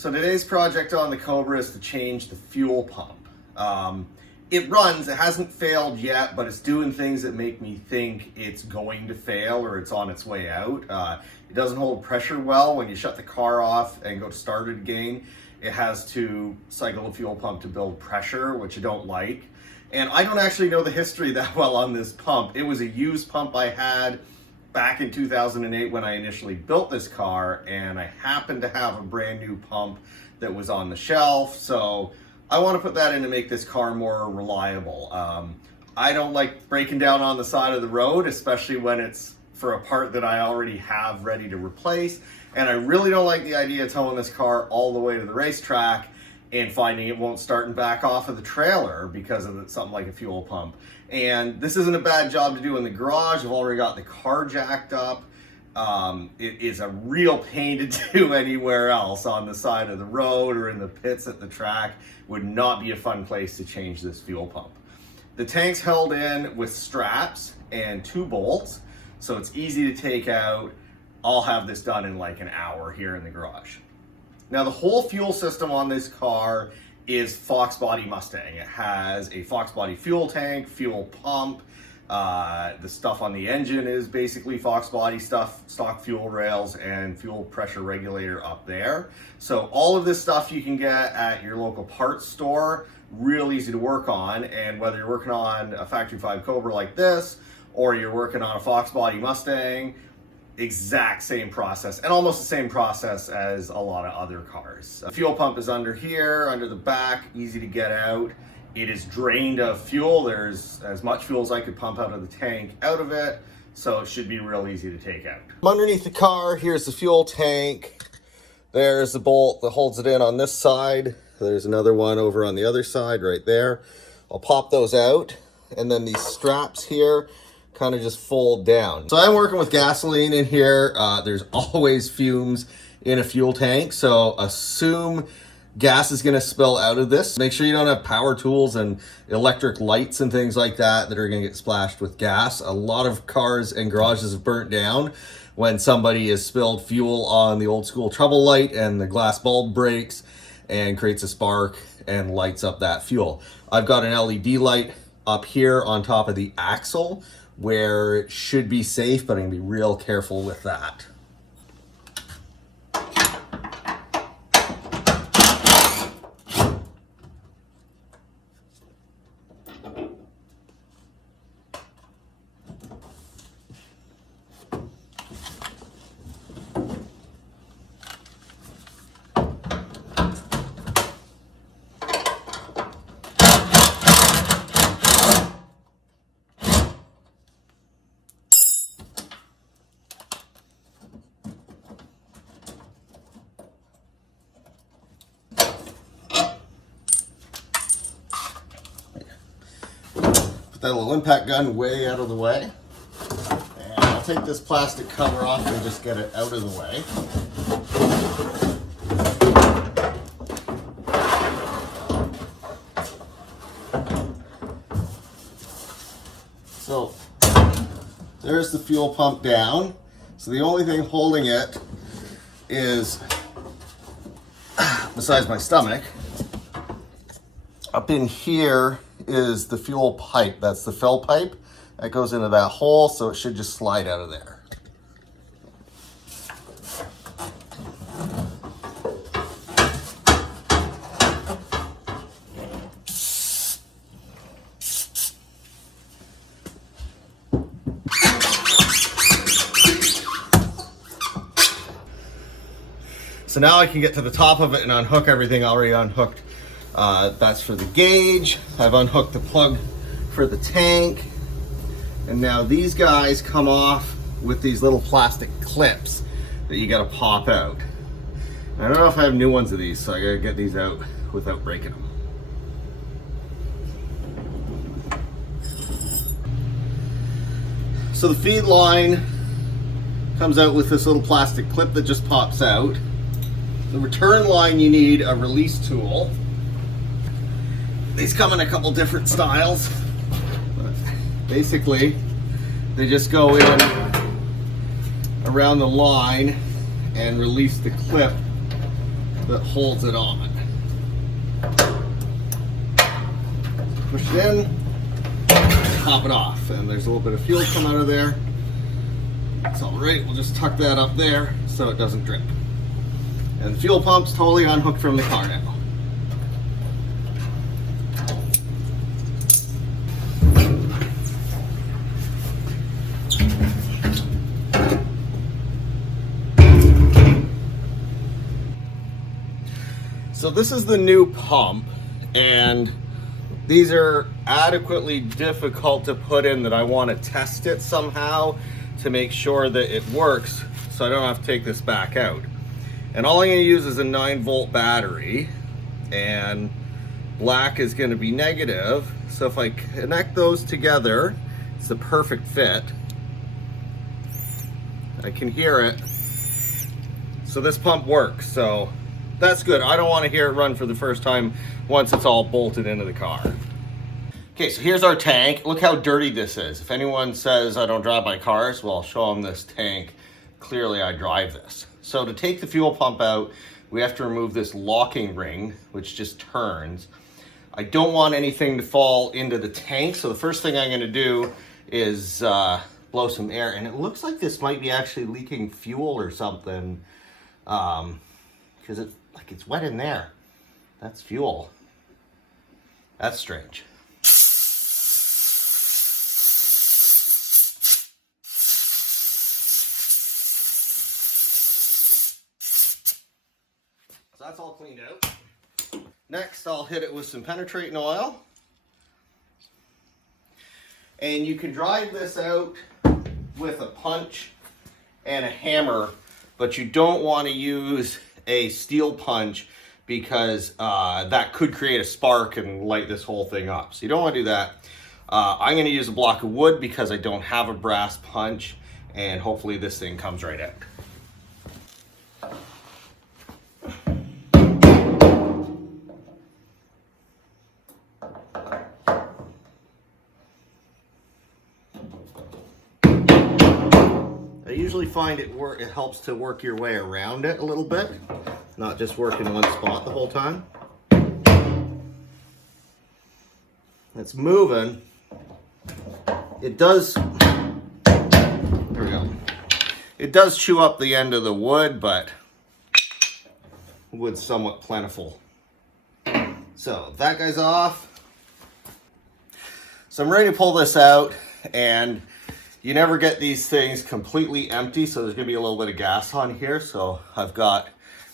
So today's project on the Cobra is to change the fuel pump. It runs, it hasn't failed yet, but it's doing things that make me think it's going to fail or it's on its way out. It doesn't hold pressure well when you shut the car off and go to start it again. It has to cycle the fuel pump to build pressure, which I don't like. And I don't actually know the history that well on this pump. It was a used pump I had back in 2008 when I initially built this car, and I happened to have a brand new pump that was on the shelf, so I want to put that in to make this car more reliable. I don't like breaking down on the side of the road, especially when it's for a part that I already have ready to replace, and I really don't like the idea of towing this car all the way to the racetrack and finding it won't start and back off of the trailer because of something like a fuel pump. And this isn't a bad job to do in the garage. I've already got the car jacked up. It is a real pain to do anywhere else on the side of the road or in the pits at the track. Would not be a fun place to change this fuel pump. The tank's held in with straps and 2 bolts, so it's easy to take out. I'll have this done in like an hour here in the garage. Now the whole fuel system on this car is Foxbody Mustang. It has a Foxbody fuel tank, fuel pump. The stuff on the engine is basically Foxbody stuff, stock fuel rails and fuel pressure regulator up there. So all of this stuff you can get at your local parts store, real easy to work on. And whether you're working on a Factory 5 Cobra like this, or you're working on a Foxbody Mustang, exact same process, and almost the same process as a lot of other cars. A fuel pump is under here, under the back, easy to get out. It is drained of fuel. There's as much fuel as I could pump out of the tank out of it, so it should be real easy to take out. Underneath the car, here's the fuel tank. There's the bolt that holds it in on this side. There's another one over on the other side right there. I'll pop those out, and then these straps here kind of just fold down. So I'm working with gasoline in here. There's always fumes in a fuel tank, so assume gas is going to spill out of this. Make sure you don't have power tools and electric lights and things like that are going to get splashed with gas. A lot of cars and garages have burnt down when somebody has spilled fuel on the old school trouble light and the glass bulb breaks and creates a spark and lights up that fuel. I've got an LED light up here on top of the axle where it should be safe, but I'm gonna be real careful with that. That little impact gun way out of the way. And I'll take this plastic cover off and just get it out of the way. So there's the fuel pump down. So the only thing holding it is, besides my stomach, up in here is the fuel pipe. That's the fill pipe that goes into that hole, so it should just slide out of there. So now I can get to the top of it and unhook everything already unhooked. That's for the gauge. I've unhooked the plug for the tank. And now these guys come off with these little plastic clips that you gotta pop out. I don't know if I have new ones of these, so I gotta get these out without breaking them. So the feed line comes out with this little plastic clip that just pops out. The return line, you need a release tool. These come in a couple different styles. But basically, they just go in around the line and release the clip that holds it on. Push it in, top it off, and there's a little bit of fuel come out of there. It's all right, we'll just tuck that up there so it doesn't drip. And the fuel pump's totally unhooked from the car now. So this is the new pump, and these are adequately difficult to put in that I want to test it somehow to make sure that it works so I don't have to take this back out. And all I'm going to use is a 9-volt battery, and black is going to be negative. So if I connect those together, it's the perfect fit. I can hear it. So this pump works, so that's good. I don't want to hear it run for the first time once it's all bolted into the car. Okay, so here's our tank. Look how dirty this is. If anyone says I don't drive my cars, well, I'll show them this tank. Clearly I drive this. So to take the fuel pump out, we have to remove this locking ring, which just turns. I don't want anything to fall into the tank, so the first thing I'm gonna do is blow some air. And it looks like this might be actually leaking fuel or something, because it's wet in there. That's fuel. That's strange. So that's all cleaned out. Next, I'll hit it with some penetrating oil. And you can drive this out with a punch and a hammer, but you don't want to use a steel punch because that could create a spark and light this whole thing up. So you don't want to do that. I'm going to use a block of wood because I don't have a brass punch, and hopefully this thing comes right out. I usually find it helps to work your way around it a little bit, not just work in one spot the whole time. It's moving. It does, there we go. It does chew up the end of the wood, but wood's somewhat plentiful. So that guy's off. So I'm ready to pull this out, and you never get these things completely empty, so there's gonna be a little bit of gas on here. So I've got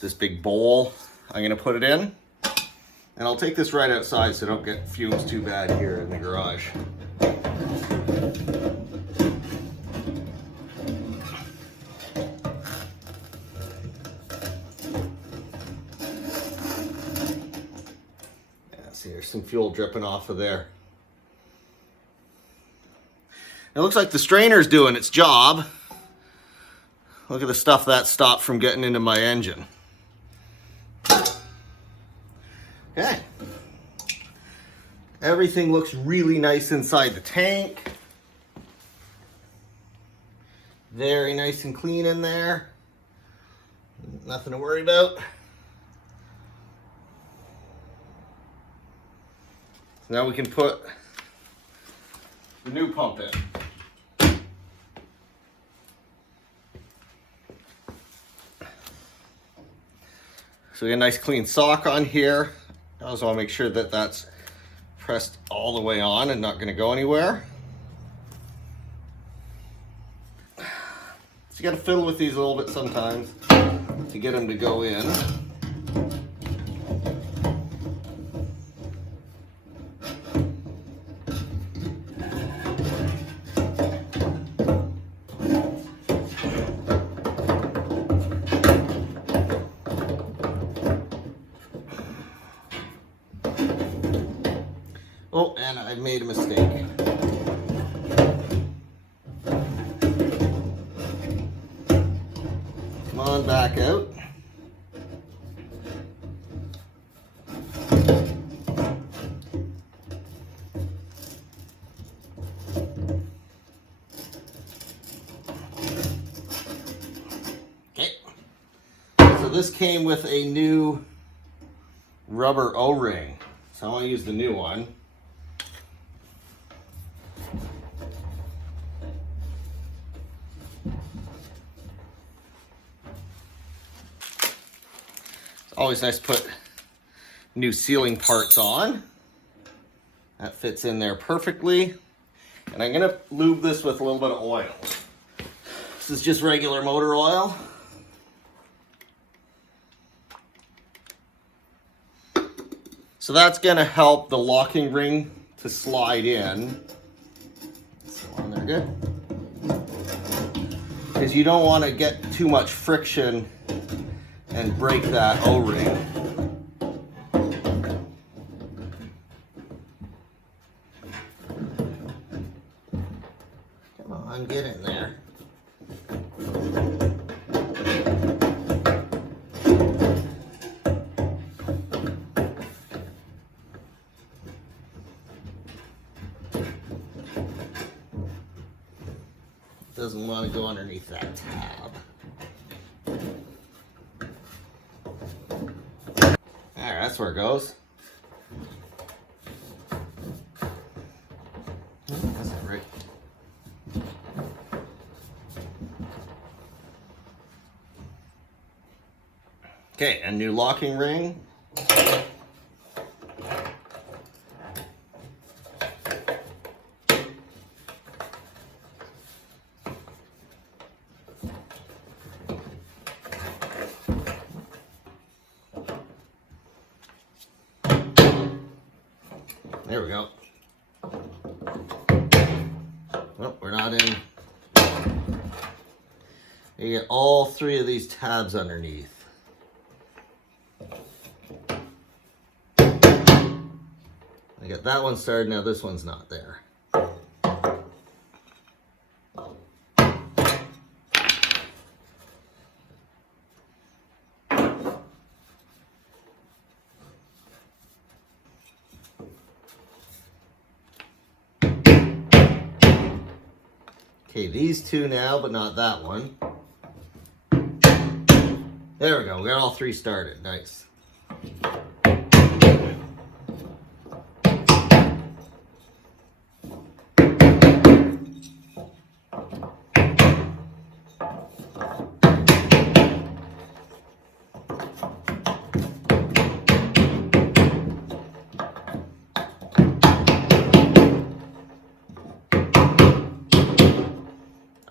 this big bowl. I'm gonna put it in, and I'll take this right outside so I don't get fumes too bad here in the garage. Yeah, see, there's some fuel dripping off of there. It looks like the strainer's doing its job. Look at the stuff that stopped from getting into my engine. Okay. Everything looks really nice inside the tank. Very nice and clean in there. Nothing to worry about. Now we can put the new pump in. So we got a nice clean sock on here. I also want to make sure that that's pressed all the way on and not going to go anywhere. So you got to fiddle with these a little bit sometimes to get them to go in. Oh, and I made a mistake. Come on back out. Okay. So this came with a new rubber O-ring. So I want to use the new one. It's always nice to put new sealing parts on. That fits in there perfectly. And I'm gonna lube this with a little bit of oil. This is just regular motor oil. So that's gonna help the locking ring to slide in. So on there, good. Because you don't want to get too much friction and break that O-ring. Come on, get in there. Doesn't want to go underneath that tab. Alright, that's where it goes. That's not right. Okay, a new locking ring. There we go. Well, we're not in. You get all three of these tabs underneath. I got that one started, now this one's not there. Okay, these two now, but not that one. There we go, we got all three started, nice.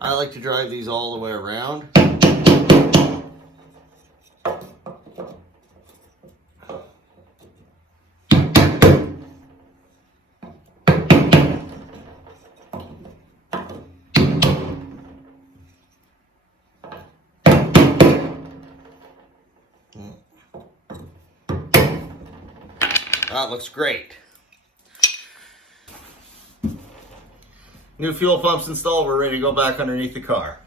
I like to drive these all the way around. That looks great. New fuel pumps installed, we're ready to go back underneath the car.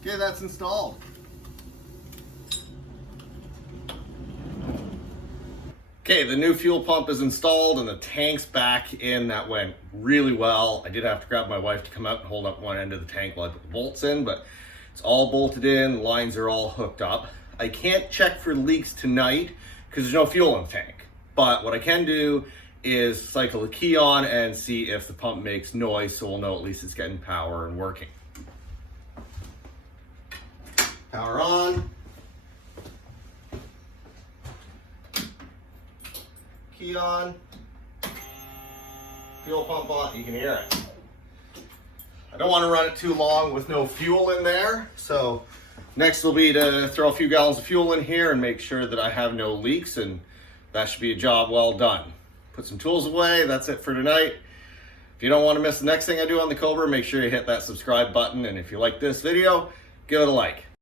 Okay, that's installed. Okay, the new fuel pump is installed and the tank's back in. That went really well. I did have to grab my wife to come out and hold up one end of the tank while I put the bolts in, but it's all bolted in, the lines are all hooked up. I can't check for leaks tonight because there's no fuel in the tank, but what I can do is cycle the key on and see if the pump makes noise, so we'll know at least it's getting power and working. Power on. Key on, fuel pump on, you can hear it. I don't want to run it too long with no fuel in there, so next will be to throw a few gallons of fuel in here and make sure that I have no leaks, and that should be a job well done. Put some tools away, that's it for tonight. If you don't want to miss the next thing I do on the Cobra, make sure you hit that subscribe button, and if you like this video, give it a like.